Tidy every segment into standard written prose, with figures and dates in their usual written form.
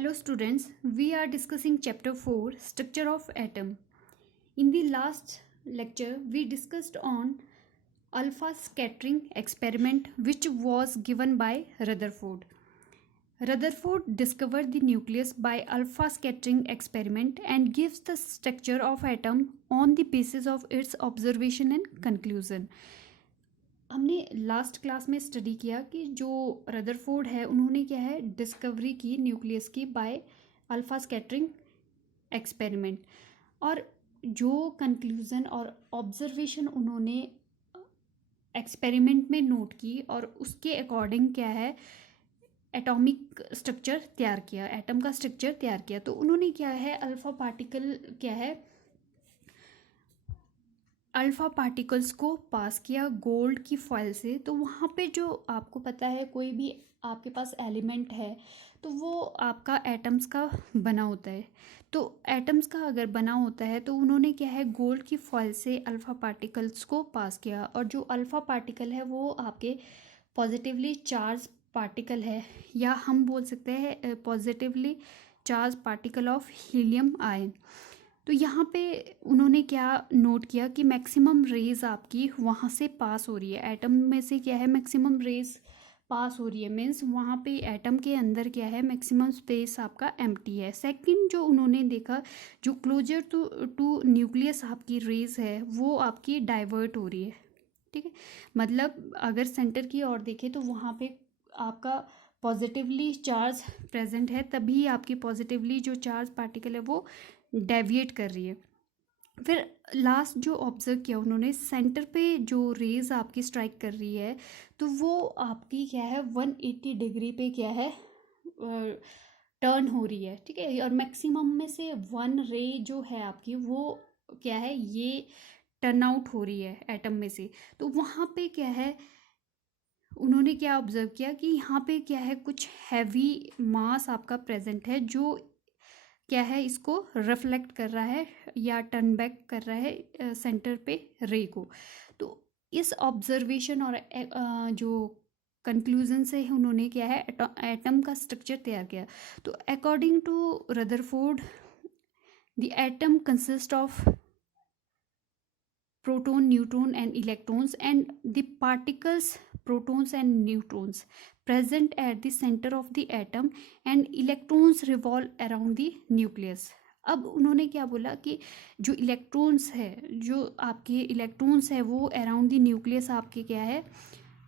Hello students, we are discussing chapter 4 structure of atom. In the last lecture we discussed on alpha scattering experiment which was given by Rutherford. Rutherford discovered the nucleus by alpha scattering experiment and gives the structure of atom on the basis of its observation and conclusion. हमने last class में study किया कि जो Rutherford है उन्होंने क्या है discovery की न्यूक्लियस की बाय अल्फा स्कैटरिंग एक्सपेरिमेंट, और जो कंक्लूज़न और ऑब्जर्वेशन उन्होंने एक्सपेरिमेंट में नोट की और उसके अकॉर्डिंग क्या है एटॉमिक स्ट्रक्चर तैयार किया, एटम का स्ट्रक्चर तैयार किया। तो उन्होंने क्या है अल्फ़ा पार्टिकल्स को पास किया गोल्ड की फॉइल से। तो वहाँ पे जो आपको पता है कोई भी आपके पास एलिमेंट है तो वो आपका एटम्स का बना होता है। तो एटम्स का अगर बना होता है तो उन्होंने क्या है गोल्ड की फॉइल से अल्फ़ा पार्टिकल्स को पास किया, और जो अल्फ़ा पार्टिकल है वो आपके पॉजिटिवली चार्ज पार्टिकल है, या हम बोल सकते हैं positively charge particle of helium ion. तो यहाँ पे उन्होंने क्या नोट किया कि मैक्सिमम रेज आपकी वहाँ से पास हो रही है, एटम में से क्या है मैक्सिमम रेज पास हो रही है, मीन्स वहाँ पे एटम के अंदर क्या है मैक्सिमम स्पेस आपका एम्प्टी है। सेकंड जो उन्होंने देखा जो क्लोजर टू न्यूक्लियस आपकी रेज है वो आपकी डाइवर्ट हो रही है। ठीक है, मतलब अगर सेंटर की ओर देखें तो वहाँ पे आपका पॉजिटिवली चार्ज प्रेजेंट है, तभी आपकी पॉजिटिवली जो चार्ज पार्टिकल है वो डेविएट कर रही है। फिर लास्ट जो ऑब्जर्व किया उन्होंने सेंटर पे जो रेज आपकी स्ट्राइक कर रही है तो वो आपकी क्या है 180 डिग्री पे क्या है टर्न हो रही है। ठीक है, और मैक्सिमम में से वन रे जो है आपकी वो क्या है ये टर्न आउट हो रही है एटम में से। तो वहाँ पे क्या है उन्होंने क्या ऑब्जर्व किया कि यहाँ पे क्या है कुछ हैवी मास आपका प्रेजेंट है जो क्या है इसको रिफ्लेक्ट कर रहा है या टर्न बैक कर रहा है सेंटर पे रे को। तो इस ऑब्जर्वेशन और जो कंक्लूजन से उन्होंने क्या है एटम का स्ट्रक्चर तैयार किया। तो according to Rutherford the atom consist of proton, neutron and electrons, and the particles protons and neutrons present at the center of the atom and electrons revolve around the nucleus। अब उन्होंने क्या बोला कि जो electrons है जो आपके electrons है वो अराउंड द न्यूक्लियस आपके क्या है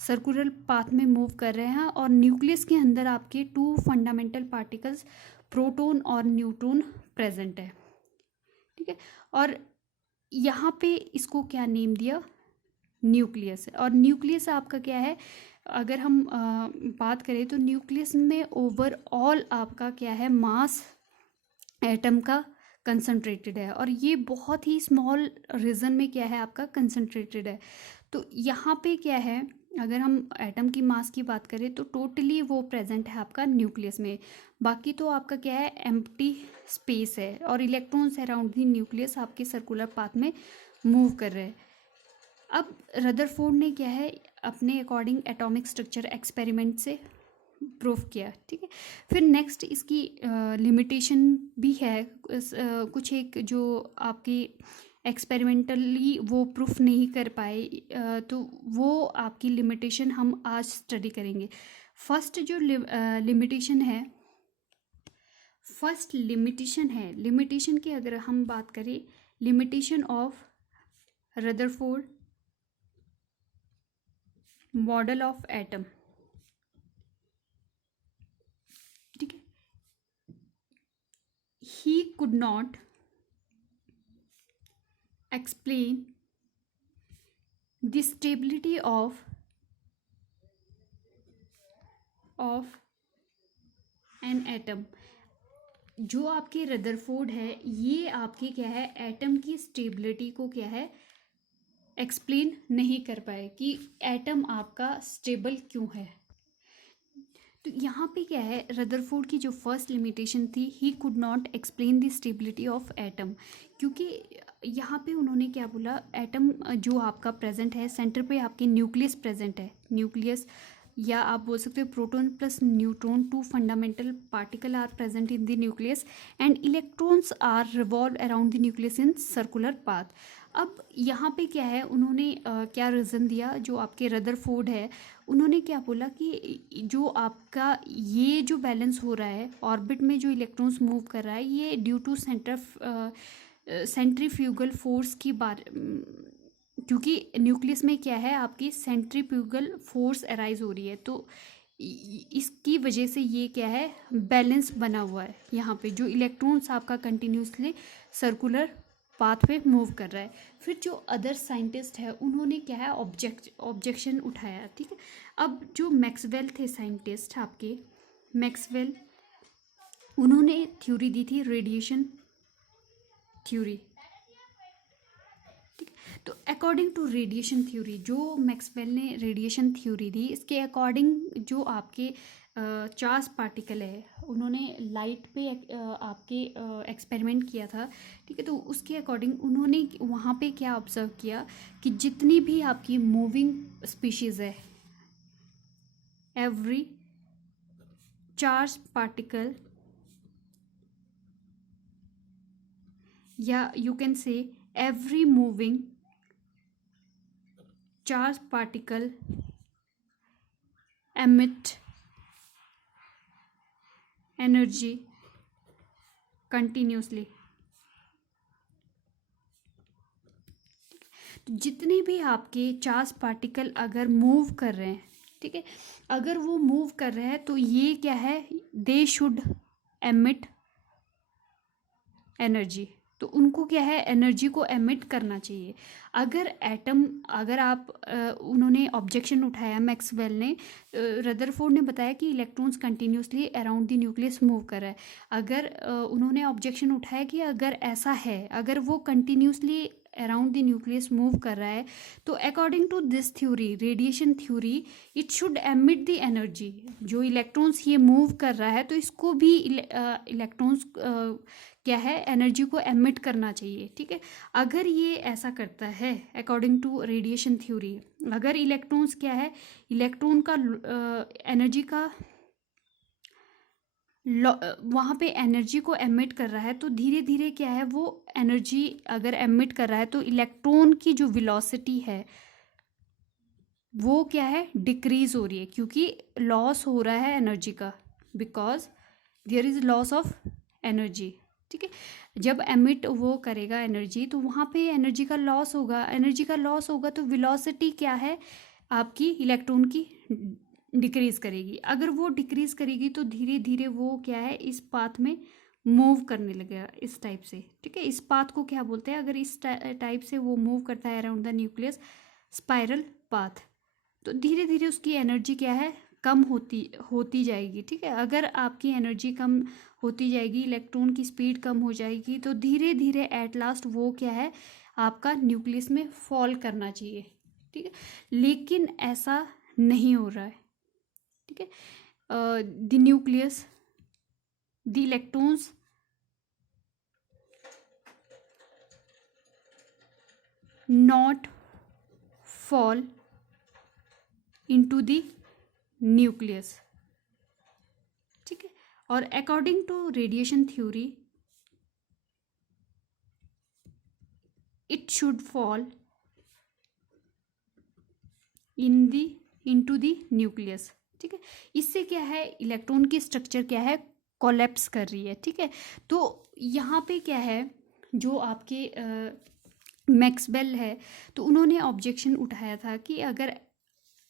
सर्कुलर पाथ में मूव कर रहे हैं, और न्यूक्लियस के अंदर आपके टू फंडामेंटल पार्टिकल्स प्रोटॉन और न्यूट्रॉन प्रेजेंट है। ठीक है, और यहाँ पे इसको क्या नेम दिया न्यूक्लियस। और न्यूक्लियस आपका क्या है अगर हम बात करें तो न्यूक्लियस में ओवरऑल आपका क्या है मास एटम का कंसंट्रेटेड है, और ये बहुत ही स्मॉल रीजन में क्या है आपका कंसंट्रेटेड है। तो यहाँ पे क्या है अगर हम एटम की मास की बात करें तो टोटली वो प्रेजेंट है आपका न्यूक्लियस में, बाकी तो आपका क्या है एम्प्टी स्पेस है, और इलेक्ट्रॉन्स अराउंड द न्यूक्लियस आपके सर्कुलर पाथ में मूव कर रहे हैं। अब रदरफोर्ड ने क्या है अपने अकॉर्डिंग एटॉमिक स्ट्रक्चर एक्सपेरिमेंट से प्रूफ किया। ठीक है, फिर नेक्स्ट इसकी लिमिटेशन भी है कुछ एक जो आपकी एक्सपेरिमेंटली वो प्रूफ नहीं कर पाए, तो वो आपकी लिमिटेशन हम आज स्टडी करेंगे। फर्स्ट जो लिमिटेशन है लिमिटेशन की अगर हम बात करें limitation of Rutherford model of atom. ठीक है, he could not explain the stability of an atom। जो आपके रदरफोर्ड है ये आपकी क्या है एटम की स्टेबिलिटी को क्या है एक्सप्लेन नहीं कर पाए कि एटम आपका स्टेबल क्यों है। तो यहाँ पे क्या है रदरफोर्ड की जो फर्स्ट लिमिटेशन थी he could not explain the stability of atom, क्योंकि यहाँ पे उन्होंने क्या बोला एटम जो आपका प्रेजेंट है सेंटर पे आपके न्यूक्लियस प्रेजेंट है, न्यूक्लियस या आप बोल सकते हो proton plus neutron, two fundamental particle are present in the nucleus and electrons are revolve around the nucleus in circular path. अब यहाँ पे क्या है, उन्होंने क्या रीज़न दिया, जो आपके रदरफोर्ड है उन्होंने क्या बोला कि जो आपका ये जो बैलेंस हो रहा है ऑर्बिट में, जो इलेक्ट्रॉन्स मूव कर रहा है, ये ड्यू टू सेंट्रीफ्यूगल फोर्स की बार, क्योंकि न्यूक्लियस में क्या है आपकी सेंट्रीफ्यूगल फोर्स अराइज हो रही है, तो इसकी वजह से ये क्या है बैलेंस बना हुआ है। यहाँ पे जो इलेक्ट्रॉन्स आपका कंटिन्यूसली सर्कुलर पाथ पे मूव कर रहा है। फिर जो अदर साइंटिस्ट है उन्होंने क्या है ऑब्जेक्शन उठाया, ठीक है। अब जो मैक्सवेल थे साइंटिस्ट आपके, मैक्सवेल, उन्होंने थ्योरी दी थी रेडिएशन थ्योरी, ठीक है। तो अकॉर्डिंग टू रेडिएशन थ्योरी, जो मैक्सवेल ने रेडिएशन थ्योरी दी, इसके अकॉर्डिंग जो आपके चार्ज पार्टिकल है, उन्होंने लाइट पे आपके एक्सपेरिमेंट किया था, ठीक है। तो उसके अकॉर्डिंग उन्होंने वहाँ पे क्या ऑब्जर्व किया कि जितनी भी आपकी मूविंग स्पीशीज़ है, एवरी चार्ज पार्टिकल, या you can say every moving charge particle emit energy continuously। तो जितने भी आपके चार्ज पार्टिकल अगर मूव कर रहे हैं, ठीक है, अगर वो मूव कर रहे हैं तो ये क्या है, दे शुड एमिट एनर्जी, तो उनको क्या है एनर्जी को एमिट करना चाहिए। अगर एटम, अगर आप उन्होंने ऑब्जेक्शन उठाया मैक्सवेल ने, रदरफोर्ड ने बताया कि electrons continuously around the nucleus move कर रहा है। अगर उन्होंने ऑब्जेक्शन उठाया कि अगर ऐसा है, अगर वो continuously around the nucleus move कर रहा है, तो according to this theory, radiation theory, it should emit the energy. जो इलेक्ट्रॉन्स ये मूव कर रहा है तो इसको भी इलेक्ट्रॉन्स क्या है एनर्जी को एमिट करना चाहिए, ठीक है। अगर ये ऐसा करता है अकॉर्डिंग टू रेडिएशन थ्योरी, अगर इलेक्ट्रॉन्स क्या है, इलेक्ट्रॉन का एनर्जी का वहाँ पे एनर्जी को एमिट कर रहा है, तो धीरे धीरे क्या है वो एनर्जी अगर एमिट कर रहा है तो इलेक्ट्रॉन की जो वेलोसिटी है वो क्या है डिक्रीज हो रही है, क्योंकि लॉस हो रहा है एनर्जी का, because there is loss of energy, ठीक है। जब एमिट वो करेगा एनर्जी तो वहाँ पे एनर्जी का लॉस होगा, एनर्जी का लॉस होगा तो वेलोसिटी क्या है आपकी इलेक्ट्रॉन की डिक्रीज करेगी। अगर वो डिक्रीज करेगी तो धीरे धीरे वो क्या है इस पाथ में मूव करने लगेगा, इस टाइप से, ठीक है। इस पाथ को क्या बोलते हैं, अगर इस टाइप से वो मूव करता है around the nucleus, spiral path, तो धीरे धीरे उसकी एनर्जी क्या है कम होती जाएगी, ठीक है। अगर आपकी एनर्जी कम होती जाएगी, इलेक्ट्रॉन की स्पीड कम हो जाएगी, तो धीरे धीरे एट लास्ट वो क्या है आपका न्यूक्लियस में फॉल करना चाहिए, ठीक है। लेकिन ऐसा नहीं हो रहा है, ठीक है। The nucleus, the electrons not fall into the nucleus, ठीक है। और according to radiation theory it should fall into the nucleus, ठीक है। इससे क्या है इलेक्ट्रॉन की स्ट्रक्चर क्या है कोलैप्स कर रही है, ठीक है। तो यहाँ पे क्या है जो आपके मैक्सवेल है, तो उन्होंने ऑब्जेक्शन उठाया था कि अगर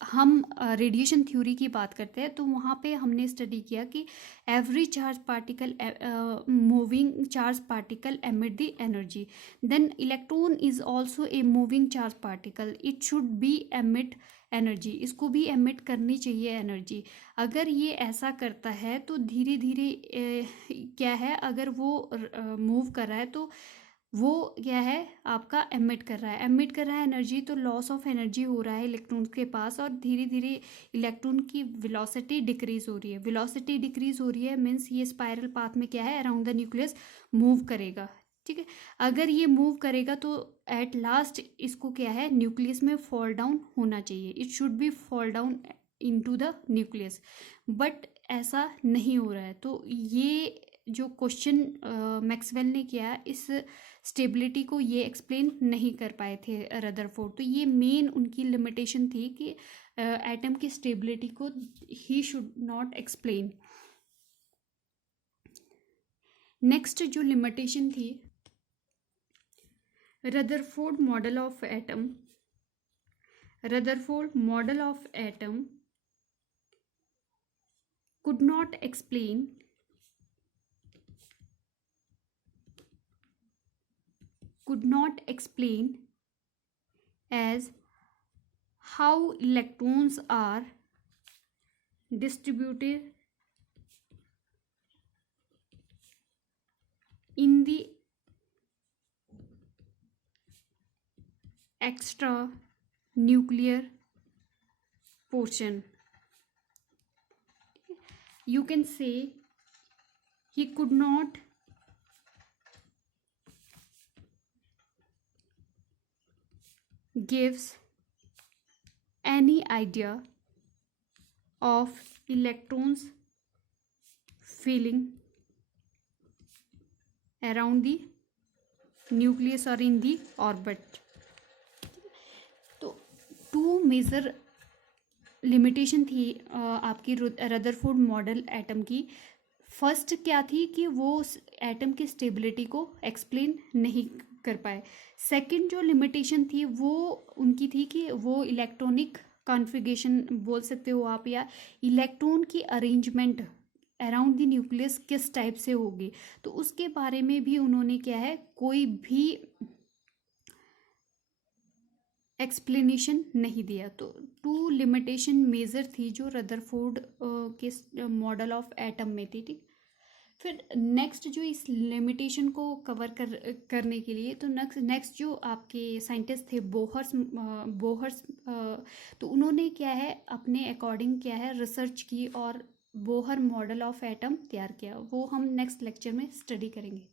हम रेडिएशन थ्योरी की बात करते हैं तो वहाँ पे हमने स्टडी किया कि every charge particle moving charge particle emit the energy, then electron is also a moving charge particle, it should be emit energy, इसको भी एमिट करनी चाहिए एनर्जी। अगर ये ऐसा करता है तो धीरे धीरे क्या है अगर वो मूव कर रहा है तो वो क्या है आपका एमिट कर रहा है एनर्जी, तो लॉस ऑफ एनर्जी हो रहा है इलेक्ट्रॉन के पास, और धीरे धीरे इलेक्ट्रॉन की वेलोसिटी डिक्रीज हो रही है। वेलोसिटी डिक्रीज हो रही है मीन्स ये स्पाइरल पाथ में क्या है अराउंड द न्यूक्लियस मूव करेगा, ठीक है। अगर ये मूव करेगा तो एट लास्ट इसको क्या है न्यूक्लियस में फॉल डाउन होना चाहिए, it should B fall down into the nucleus, but ऐसा नहीं हो रहा है। तो ये जो क्वेश्चन मैक्सवेल ने किया, इस स्टेबिलिटी को ये एक्सप्लेन नहीं कर पाए थे रदरफोर्ड। तो ये मेन उनकी लिमिटेशन थी कि एटम की स्टेबिलिटी को he should not explain. Next जो लिमिटेशन थी, Rutherford model of atom, Rutherford model of atom could not explain as how electrons are distributed in the extra nuclear portion. You can say he could not gives any idea of electrons feeling around the nucleus or in the orbit. तो to major limitation थी आपकी Rutherford model atom की। First क्या थी कि वो atom की stability को एक्सप्लेन नहीं कर पाए। सेकंड जो लिमिटेशन थी वो उनकी थी कि वो इलेक्ट्रॉनिक कॉन्फ़िगरेशन बोल सकते हो आप, या इलेक्ट्रॉन की अरेंजमेंट अराउंड द न्यूक्लियस किस टाइप से होगी, तो उसके बारे में भी उन्होंने क्या है कोई भी एक्सप्लेनेशन नहीं दिया। तो टू लिमिटेशन मेजर थी जो रदरफोर्ड के मॉडल ऑफ एटम में थी। ठीक, फिर नेक्स्ट जो इस लिमिटेशन को कवर करने के लिए, तो नेक्स्ट जो आपके साइंटिस्ट थे बोहर्स, तो उन्होंने क्या है अपने अकॉर्डिंग क्या है रिसर्च की और बोहर मॉडल ऑफ एटम तैयार किया। वो हम नेक्स्ट लेक्चर में स्टडी करेंगे।